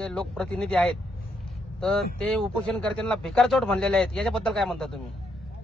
जे लोकप्रतिनिधी आहेत तर ते उपोषणकर्त्यांना भिकारचोट म्हणलेले आहेत, याच्याबद्दल काय म्हणता तुम्ही?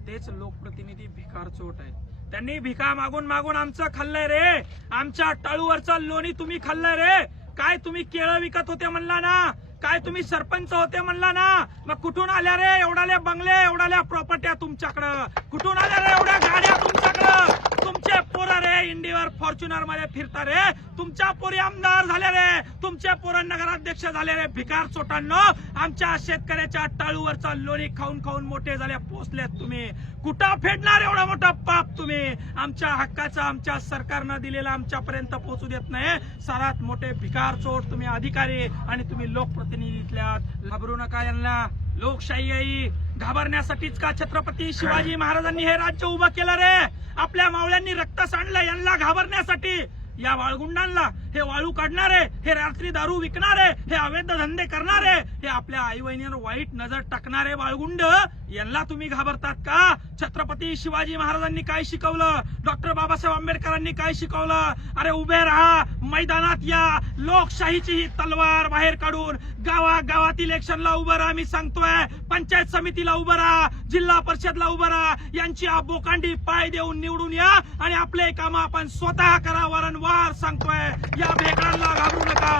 तेच लोकप्रतिनिधी भिकारचोट आहेत. त्यांनी भिका मागून मागून आमचं खाल्लंय रे. आमच्या टाळूवरचं लोणी तुम्ही खाल्लंय रे. काय तुम्ही केळं विकत होते म्हणला ना, काय तुम्ही सरपंच होते म्हणला ना, मग कुठून आल्या रे एवढाले बंगले, एवढाल्या प्रॉपर्ट्या तुमच्याकडं? कुठून आल्या रे एवढ्या गाड्या तुमच्याकडं? तुमचे पोरं रे इंडिवर फॉर्च्युनर मध्ये फिरता रे. तुमच्या पोरी आमदार झाले रे, तुमचे पोरं नगराध्यक्ष झाले रे. भिकार चोटांनो, आमच्या शेतकऱ्याच्या टाळूवरचा लोणी खाऊन खाऊन मोठे झाले, पोचलेत तुम्ही. कुठं फेडणार एवढा मोठा पाप तुम्ही? आमच्या हक्काचा आमच्या सरकारनं दिलेला आमच्यापर्यंत पोहोचू देत नाही. सर्वात मोठे भिकार चोट तुम्ही अधिकारी आणि तुम्ही लोकप्रतिनिधीतल्यात. घाबरू नका यांना. लोकशाही आहे, घाबरण्यासाठीच का छत्रपती शिवाजी महाराजांनी हे राज्य उभं केलं रे? आपल्या मावळ्यांनी रक्त सांडलं यांना घाबरण्यासाठी. या वाळगुंडांना, हे वाळू काढणारे, हे रात्री दारू विकणारे, हे अवैध धंदे करणारे, हे आपल्या आई बहिणीवर वाईट नजर टाकणारे वाळगुंड, यांना तुम्ही घाबरतात का? छत्रपती शिवाजी महाराजांनी काय शिकवलं? डॉक्टर बाबासाहेब आंबेडकरांनी काय शिकवलं? अरे उभे राहा, मैदानात या, लोकशाहीची ही तलवार बाहेर काढून गावागावात इलेक्शनला उभं राहा. मी सांगतोय, पंचायत समितीला उभं राहा, जिल्हा परिषदला उभं राहा. यांची बोकांडी पाय देऊन निवडून या आणि आपले काम आपण स्वतः करा. वारंवार सांगतोय, या भेकरांना घाबरू नका.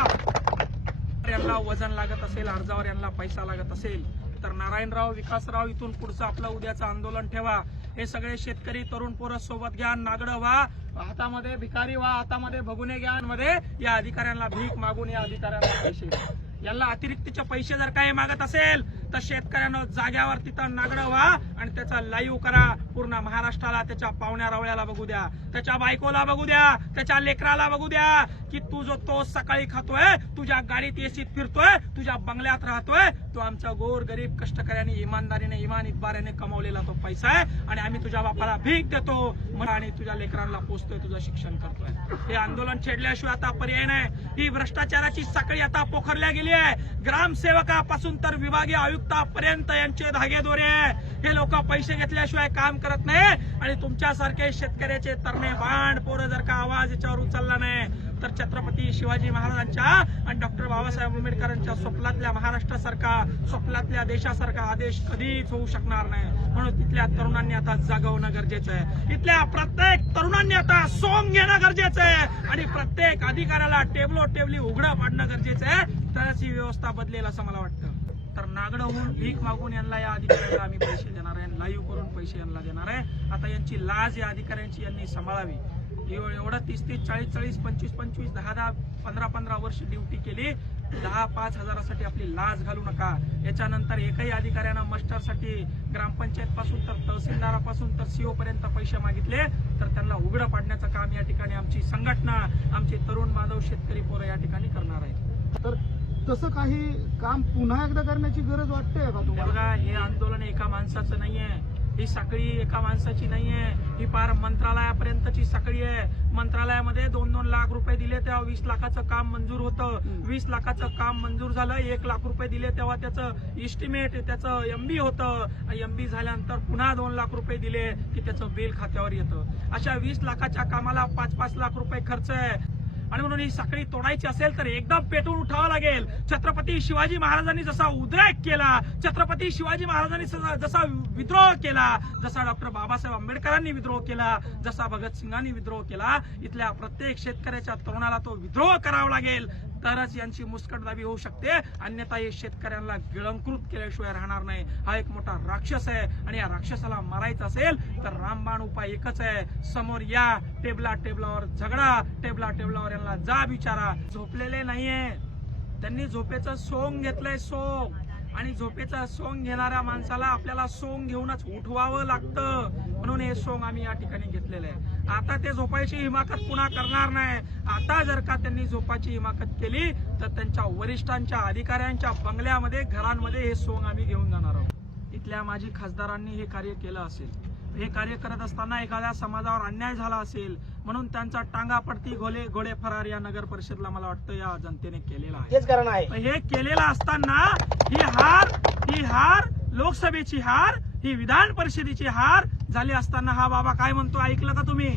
यांना वजन लागत असेल, अर्जावर यांना पैसा लागत असेल तर नारायणराव, विकासराव, इथून पुढचं आपलं उद्याचं आंदोलन ठेवा. हे सगळे शेतकरी तरुण पोरं सोबत घ्या, नागडं व्हा, हातामध्ये भिकारी व्हा, हातामध्ये भगुने घ्या. मध्ये या अधिकाऱ्यांना भीक मागून या अधिकाऱ्यांना पैसे द्या. यांना अतिरिक्तचे पैसे जर काही मागत असेल तर शेतकऱ्यांना जाग्यावर तिथं नागडं व्हा आणि त्याचा लाईव्ह करा. पूर्ण महाराष्ट्राला, त्याच्या पाहुण्या रावळ्याला बघू द्या, त्याच्या बायकोला बघू द्या, त्याच्या लेकराला बघू द्या की तू जो तो सकाळी खातोय, तुझ्या गाडीत एसीत फिरतोय, तुझ्या बंगल्यात राहतोय, तो आमचा गोर गरीब कष्टकऱ्यांनी इमानदारीने इमान इतबाऱ्याने कमावलेला तो पैसा आहे आणि आम्ही तुझ्या बापाला भीक देतो आणि तुझ्या लेकरांना पोचतोय, तुझं शिक्षण करतोय. हे आंदोलन छेडल्याशिवाय आता पर्याय नाही. ही भ्रष्टाचाराची साखळी आता पोखरल्या गेली आहे. ग्रामसेवकापासून तर विभागीय आयुक्तापर्यंत यांचे धागेदोरे आहे. हे लोक पैसे घेतल्याशिवाय काम करत नाही आणि तुमच्यासारखे शेतकऱ्याचे तरणे बांड पोरं जर का आवाज याच्यावर उचलला नाही तर छत्रपती शिवाजी महाराजांच्या आणि डॉक्टर बाबासाहेब आंबेडकरांच्या स्वप्नातल्या महाराष्ट्रासारखा, स्वप्नातल्या देशासारखा आदेश कधीच होऊ शकणार नाही. म्हणून तिथल्या तरुणांनी आता जागवणं गरजेचं आहे. इथल्या प्रत्येक तरुणांनी आता सोंग घेणं गरजेचं आहे आणि प्रत्येक अधिकाऱ्याला टेबली उघडं पाडणं गरजेचं आहे. तरच ही व्यवस्था बदलेल असं मला वाटतं. तर नागडं होऊन भीक मागून यांना, या अधिकाऱ्याला आम्ही पैसे देणार आहे, लाईव्ह करून पैसे यांना देणार आहे. आता यांची लाज या अधिकाऱ्यांची यांनी सांभाळावी. एवढं 30-30, 40-40, 25-25, 10-10, 15-15 वर्ष ड्युटी केली. 10-5 हजारासाठी आपली लाज घालू नका. याच्यानंतर एकही अधिकाऱ्यानं मस्टरसाठी ग्रामपंचायत पासून तर तहसीलदारापासून तर सीओ पर्यंत पैसे मागितले तर त्यांना उघडं पाडण्याचं काम या ठिकाणी आमची संघटना, आमचे तरुण बांधव शेतकरी पोरं या ठिकाणी करणार आहेत. तर तसं काही काम पुन्हा एकदा करण्याची गरज वाटते का तुम्हाला? बघा, हे आंदोलन एका माणसाचं नाहीये, ही साखळी एका माणसाची नाहीये, ही पार मंत्रालयापर्यंतची साखळी आहे. मंत्रालयामध्ये 2-2 लाख रुपये दिले तेव्हा 20 लाखाचं काम मंजूर होतं. 20 लाखाचं काम मंजूर झालं, 1 लाख रुपये दिले तेव्हा त्याचं इस्टिमेट, त्याचं एमबी होतं. एमबी झाल्यानंतर पुन्हा 2 लाख रुपये दिले की त्याचं बिल खात्यावर येतं. अशा 20 लाखाच्या कामाला 5-5 लाख रुपये खर्च आहे. आणि म्हणून ही साखळी तोडायची असेल तर एकदम पेटून उठावं लागेल. छत्रपती शिवाजी महाराजांनी जसा उद्रेक केला, छत्रपती शिवाजी महाराजांनी जसा विद्रोह केला, जसा डॉक्टर बाबासाहेब आंबेडकरांनी विद्रोह केला, जसा भगतसिंगांनी विद्रोह केला, इथल्या प्रत्येक शेतकऱ्याच्या तरुणाला तो विद्रोह करावा लागेल. तरच यांची मुस्कटदाबी होऊ शकते. अन्यथा हे शेतकऱ्यांना गिळंकृत केल्याशिवाय राहणार नाही. हा एक मोठा राक्षस आहे आणि या राक्षसाला मारायचं असेल तर रामबाण उपाय एकच आहे. समोर या, टेबलावर झगडा, टेबलावर यांना जा विचारा. झोपलेले नाहीये त्यांनी, झोपेचं सोंग घेतलंय, सोंग. आणि झोपेचं सोंग घेणाऱ्या माणसाला आपल्याला सोंग घेऊनच उठवावं लागतं. म्हणून हे सोंग आम्ही या ठिकाणी घेतलेलं आहे. आता ते झोपायची हिमाकत पुन्हा करणार नाही. आता जर का त्यांनी झोपाची हिमाकत केली तर त्यांच्या वरिष्ठांच्या, अधिकाऱ्यांच्या बंगल्यामध्ये, घरांमध्ये हे सोंग आम्ही घेऊन जाणार आहोत. इथल्या माजी खासदारांनी हे कार्य केलं असेल, हे कार्य करत असताना एखाद्या समाजावर अन्याय झाला असेल म्हणून त्यांचा टांगापडती घोडे फरार या नगर परिषदला मला वाटतं या जनतेने केलेला आहे. तेच कारण आहे. हे केलेलं असताना ही हार लोकसभेची हार, ही विधान परिषदेची हार झाली असताना हा बाबा काय म्हणतो ऐकलं का तुम्ही?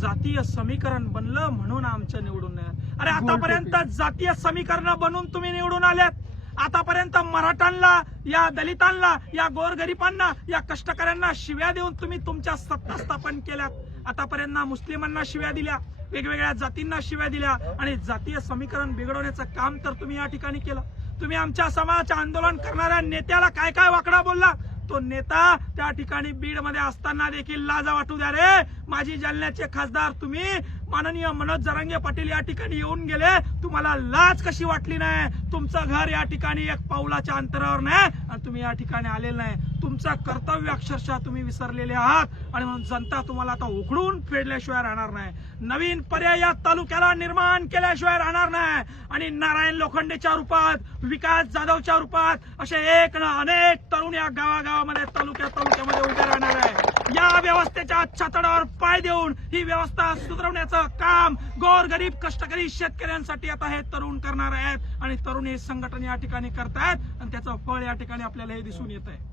जातीय समीकरण बनलं म्हणून आमचं निवडून नाही. अरे आतापर्यंत जातीय समीकरण बनवून तुम्ही निवडून आल्यात. आतापर्यंत मराठ्यांना, या दलितांना, या गोरगरिबांना, या कष्टकऱ्यांना शिव्या देऊन तुम्ही तुमच्या सत्ता स्थापन केल्यात. आतापर्यंत मुस्लिमांना शिव्या दिल्या, वेगवेगळ्या जातींना शिव्या दिल्या आणि जातीय समीकरण बिघडवण्याचं काम तर तुम्ही या ठिकाणी केलं. तुम्ही आमच्या समाजाचे आंदोलन करणाऱ्या नेत्याला काय काय वाकडा बोलला. तो नेता त्या ठिकाणी बीड मध्ये असताना देखील लाजा वाटू द्या रे. माजी जालन्याचे खासदार तुम्ही माननीय मनोज जरांगे पाटील या ठिकाणी येऊन गेले, तुम्हाला लाज कशी वाटली नाही. तुमचं घर या ठिकाणी एक पाऊलाच्या अंतरावर नाही आणि तुम्ही या ठिकाणी आलेलं नाही. तुमचं कर्तव्य अक्षरशः तुम्ही विसरलेले आहात आणि म्हणून जनता तुम्हाला आता उखडून फेडल्याशिवाय राहणार नाही. नवीन पर्याय या तालुक्याला निर्माण केल्याशिवाय राहणार नाही आणि नारायण लोखंडेच्या रूपात, विकास जाधवच्या रूपात असे एक ना अनेक तरुण या गावागावामध्ये तालुक्यामध्ये उभे राहणार आहे. या व्यवस्थेच्या छातडावर पाय देऊन ही व्यवस्था सुधारवण्याचं काम गोरगरीब कष्टकरी शेतकऱ्यांसाठी आता हे तरुण करणार आहेत आणि तरुण हे संघटन या ठिकाणी करतायत आणि त्याचं फळ या ठिकाणी आपल्याला हे दिसून येत आहे.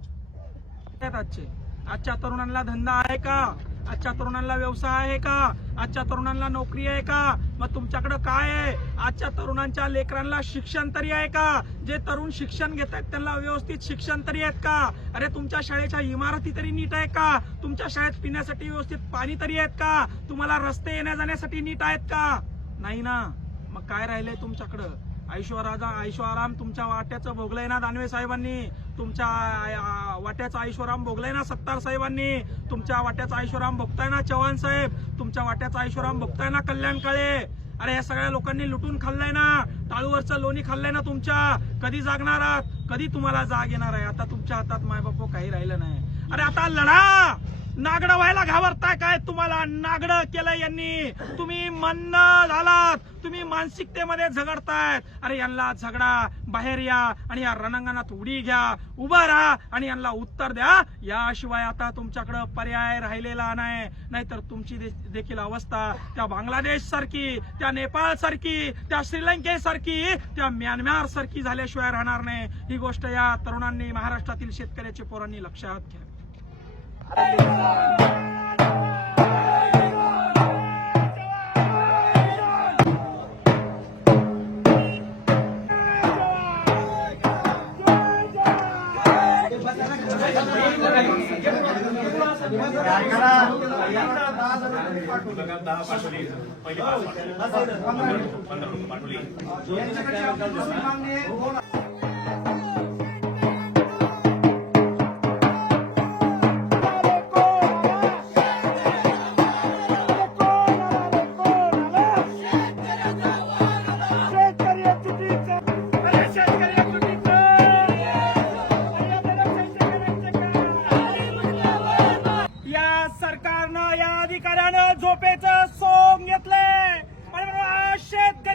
आजच्या तरुणांना धंदा आहे का? आजच्या तरुणांना व्यवसाय आहे का? आजच्या तरुणांना नोकरी आहे का? मग तुमच्याकडे काय आहे? आजच्या तरुणांच्या लेकरांना शिक्षण तरी आहे का? जे तरुण शिक्षण घेत आहेत त्यांना व्यवस्थित शिक्षण तरी आहेत का? अरे तुमच्या शाळेच्या इमारती तरी नीट आहे का? तुमच्या शाळेत पिण्यासाठी व्यवस्थित पाणी तरी आहेत का? तुम्हाला रस्ते येण्या जाण्यासाठी नीट आहेत का? नाही ना. मग काय राहिलंय तुमच्याकडं? ऐशोआराम तुमच्या वाट्याचं भोगलंय ना दानवे साहेबांनी, तुमच्या वाट्याचा ऐशोराम भोगलाय ना सत्तार साहेबांनी, तुमच्या वाट्याचा ऐशोराम भोगताय ना चव्हाण साहेब, तुमच्या वाट्याचा ऐशोराम भोगताय ना कल्याण काळे. अरे या सगळ्या लोकांनी लुटून खाल्लाय ना, टाळूवरचं लोणी खाल्लंय ना तुमच्या. कधी जागणार आहात? कधी तुम्हाला जाग येणार आहे? आता तुमच्या हातात मायबापो काही राहिलं नाही. अरे आता लढा. नागडं व्हायला घाबरताय काय? तुम्हाला नागडं केलं यांनी. तुम्ही मन्न झालात, तुम्ही मानसिकतेमध्ये झगडतायत. अरे यांना झगडा, बाहेर या आणि या रणांगणात उडी घ्या, उभं राहा आणि यांना उत्तर द्या. याशिवाय आता तुमच्याकडे पर्याय राहिलेला नाही. नाहीतर तुमची देखील अवस्था त्या बांगलादेश सारखी, त्या नेपाळ सारखी, त्या श्रीलंकेसारखी, त्या म्यानमार सारखी झाल्याशिवाय राहणार नाही. ही गोष्ट या तरुणांनी, महाराष्ट्रातील शेतकऱ्याच्या पोरांनी लक्षात घ्या. सरकारनं, या अधिकाऱ्यानं झोपेचं सोंग घेतलंय आणि शेतकरी